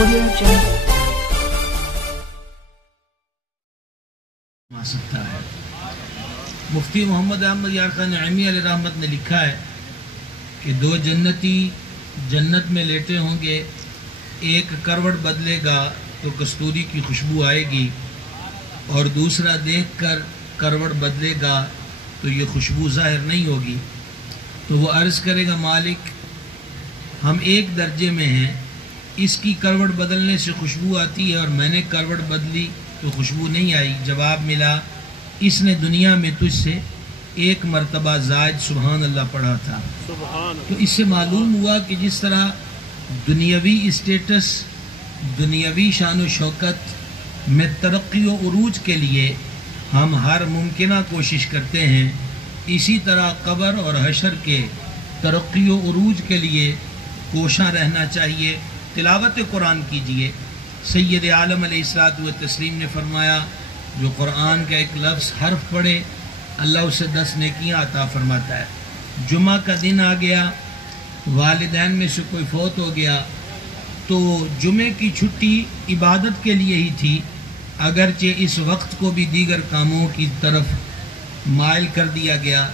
Audio Jungle. आ सकता है। मुफ्ती मोहम्मद अहमद यार खान नईमी अलैहि रहमत ने लिखा है कि दो जन्नती जन्नत में लेटे होंगे, एक करवट बदलेगा तो कस्तूरी की खुशबू आएगी और दूसरा देखकर करवट बदलेगा तो ये खुशबू ज़ाहिर नहीं होगी। तो वो अर्ज़ करेगा, मालिक हम एक दर्जे में हैं, इसकी करवट बदलने से खुशबू आती है और मैंने करवट बदली तो खुशबू नहीं आई। जवाब मिला, इसने दुनिया में तुझसे एक मरतबा ज़ायद सुबहान अल्लाह पढ़ा था। तो इससे मालूम हुआ कि जिस तरह दुनियावी स्टेटस, दुनियावी शान व शौकत में तरक्की व उरूज के लिए हम हर मुमकिना कोशिश करते हैं, इसी तरह कब्र और हशर के तरक्की व उरूज के लिए कोशां रहना चाहिए। तिलावत कुरान कीजिए। सैयद आलम अलैहिस्सलातु व तस्लीम ने फरमाया, जो कुरान का एक लफ्ज़ हर्फ पढ़े अल्लाह उसे 10 नेकियां अता फरमाता है। जुमा का दिन आ गया, वालिदैन में से कोई फौत हो गया तो जुमे की छुट्टी इबादत के लिए ही थी, अगरचे इस वक्त को भी दीगर कामों की तरफ माइल कर दिया गया।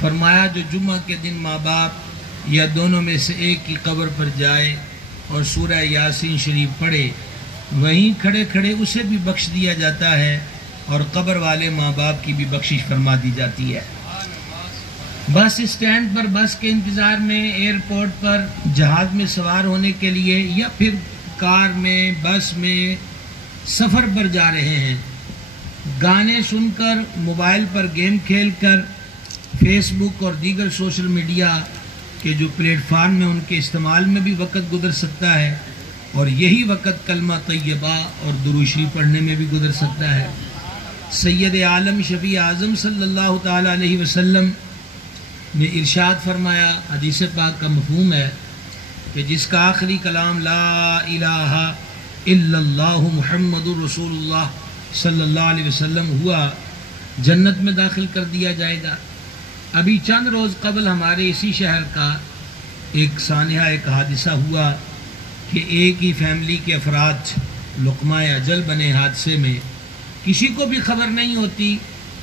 फरमाया, जो जुमा के दिन माँ बाप या दोनों में से एक की कब्र पर जाए और सूरह यासीन शरीफ पढ़े, वहीं खड़े खड़े उसे भी बख्श दिया जाता है और कब्र वाले माँ बाप की भी बख्शिश फरमा दी जाती है। बस स्टैंड पर बस के इंतज़ार में, एयरपोर्ट पर जहाज़ में सवार होने के लिए या फिर कार में, बस में सफ़र पर जा रहे हैं, गाने सुनकर, मोबाइल पर गेम खेलकर, फेसबुक और दीगर सोशल मीडिया के जो प्लेटफार्म में उनके इस्तेमाल में भी वक़्त गुजर सकता है और यही वक़्त कलमा तैयबा और दुरूद शरीफ पढ़ने में भी गुजर सकता है। सैयद आलम शफी आज़म सल्लल्लाहु ताला अलैहि वसल्लम ने इरशाद फरमाया, हदीस पाक का मफ़हूम है कि जिसका आखिरी कलाम ला इलाहा इल्लल्लाहु मुहम्मदुर रसूलुल्लाह सल्लल्लाहु अलैहि वसल्लम हुआ, जन्नत में दाखिल कर दिया जाएगा। अभी चंद रोज़ कबल हमारे इसी शहर का एक सानिया, एक हादसा हुआ कि एक ही फैमिली के अफराद लुक़मा अजल बने हादसे में। किसी को भी खबर नहीं होती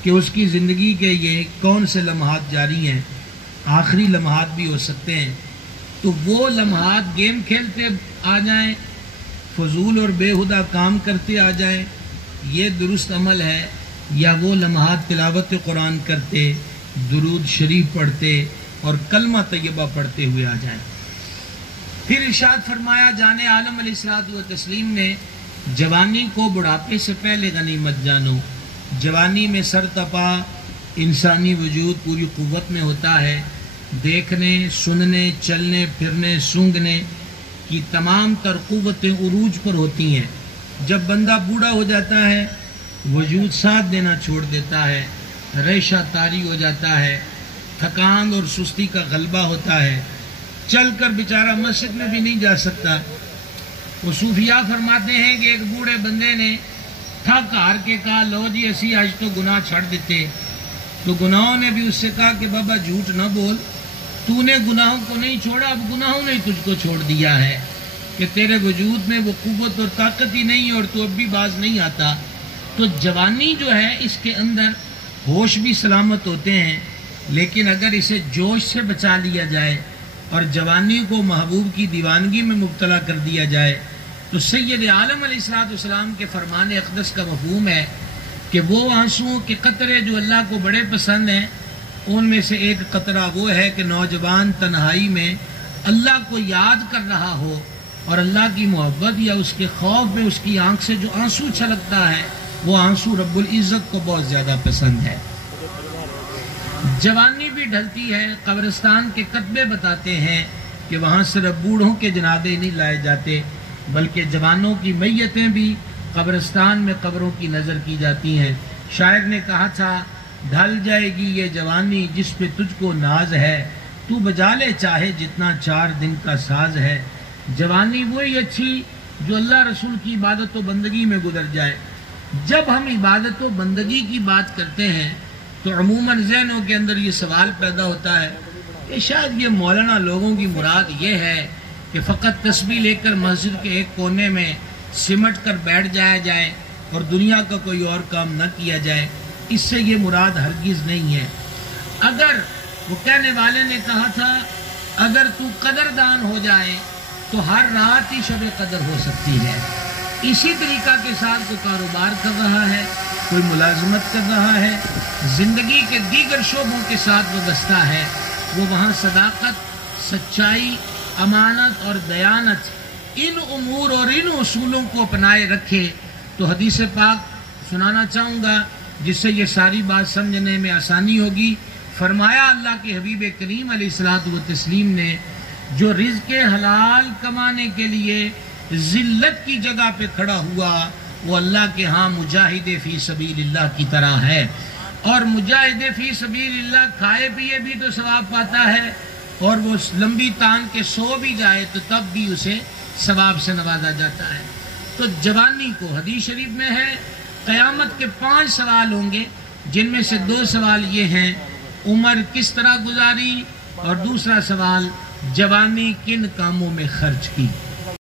कि उसकी ज़िंदगी के ये कौन से लम्हात जारी हैं, आखिरी लम्हात भी हो सकते हैं। तो वो लम्हात गेम खेलते आ जाएं, फजूल और बेहुदा काम करते आ जाएं, ये दुरुस्त अमल है? या वो लम्हात तिलावत कुरान करते, दुरूद शरीफ पढ़ते और कलमा तैयबा पढ़ते हुए आ जाएं? फिर इरशाद फरमाया, जाने आलम अलैहिस्सलातु व तस्लीम ने, जवानी को बुढ़ापे से पहले गनीमत जानो। जवानी में सरतपा इंसानी वजूद पूरी कुव्वत में होता है, देखने, सुनने, चलने फिरने, सूंघने की तमाम तर कुव्वतें उरूज पर होती हैं। जब बंदा बूढ़ा हो जाता है, वजूद साथ देना छोड़ देता है, रेशा तारी हो जाता है, थकान और सुस्ती का गलबा होता है, चल कर बेचारा मस्जिद में भी नहीं जा सकता। वो सूफिया फरमाते हैं कि एक बूढ़े बंदे ने थक हार के कहा, लो जी असी आज तो गुनाह छड़ देते। तो गुनाहों ने भी उससे कहा कि बाबा झूठ न बोल, तूने गुनाहों को नहीं छोड़ा, अब गुनाहों ने तुझको छोड़ दिया है कि तेरे वजूद में वो कुव्वत और ताकत ही नहीं और तू अब भी बाज नहीं आता। तो जवानी जो है, इसके अंदर होश भी सलामत होते हैं, लेकिन अगर इसे जोश से बचा लिया जाए और जवानी को महबूब की दीवानगी में मुब्तला कर दिया जाए, तो सैयद आलम अलैहिस्सलाम के फरमान अक़दस का मफ़हूम है कि वो आंसुओं के कतरे जो अल्लाह को बड़े पसंद हैं, उनमें से एक कतरा वो है कि नौजवान तन्हाई में अल्लाह को याद कर रहा हो और अल्लाह की मोहब्बत या उसके खौफ में उसकी आंख से जो आंसू छलकता है, वो आंसू रब्बुल इज़्ज़त को बहुत ज़्यादा पसंद है। जवानी भी ढलती है। कब्रिस्तान के कतबे बताते हैं कि वहाँ सिर्फ बूढ़ों के जनाजे नहीं लाए जाते, बल्कि जवानों की मैयतें भी कब्रिस्तान में कब्रों की नज़र की जाती हैं। शायर ने कहा था, ढल जाएगी ये जवानी जिस पे तुझको नाज है, तू बजा ले चाहे जितना 4 दिन का साज है। जवानी वही अच्छी जो अल्लाह रसूल की इबादत व बंदगी में गुजर जाए। जब हम इबादत व बंदगी की बात करते हैं तो अमूमन ज़हनों के अंदर ये सवाल पैदा होता है कि शायद ये मौलाना लोगों की मुराद ये है کہ فقط تسبیح لے کر مسجد کے ایک کونے میں سمٹ کر بیٹھ جایا جائے اور دنیا کا کوئی اور کام نہ کیا جائے، اس سے یہ مراد ہرگز نہیں ہے۔ اگر وہ کہنے والے نے کہا تھا اگر تو قدردان ہو جائے تو ہر رات ہی شب قدر ہو سکتی ہے، اسی طریقہ کے ساتھ کوئی کاروبار کر رہا ہے، کوئی ملازمت کر رہا ہے، زندگی کے دیگر شعبوں کے ساتھ وابستہ ہے، وہ وہاں صداقت، سچائی، امانت اور دیانت ان امور اور ان اصولوں کو اپنائے رکھے۔ تو حدیث پاک سنانا چاہوں گا جس سے یہ ساری بات سمجھنے میں آسانی ہوگی۔ فرمایا اللہ کے حبیب کریم علیہ الصلوۃ والتسلیم نے، جو رزق حلال کمانے کے لیے ذلت کی جگہ پہ کھڑا ہوا وہ اللہ کے ہاں مجاہد فی سبیل اللہ کی طرح ہے، اور مجاہد فی سبیل اللہ کھائے پیے بھی تو ثواب پاتا ہے، اور وہ لمبی تان کے سو بھی جائے تو تب بھی اسے ثواب سے نوازا جاتا ہے۔ تو جوانی کو حدیث شریف میں ہے قیامت کے 5 سوال ہوں گے، جن میں سے 2 سوال یہ ہیں عمر کس طرح گزاری، اور دوسرا سوال جوانی کن کاموں میں خرچ کی۔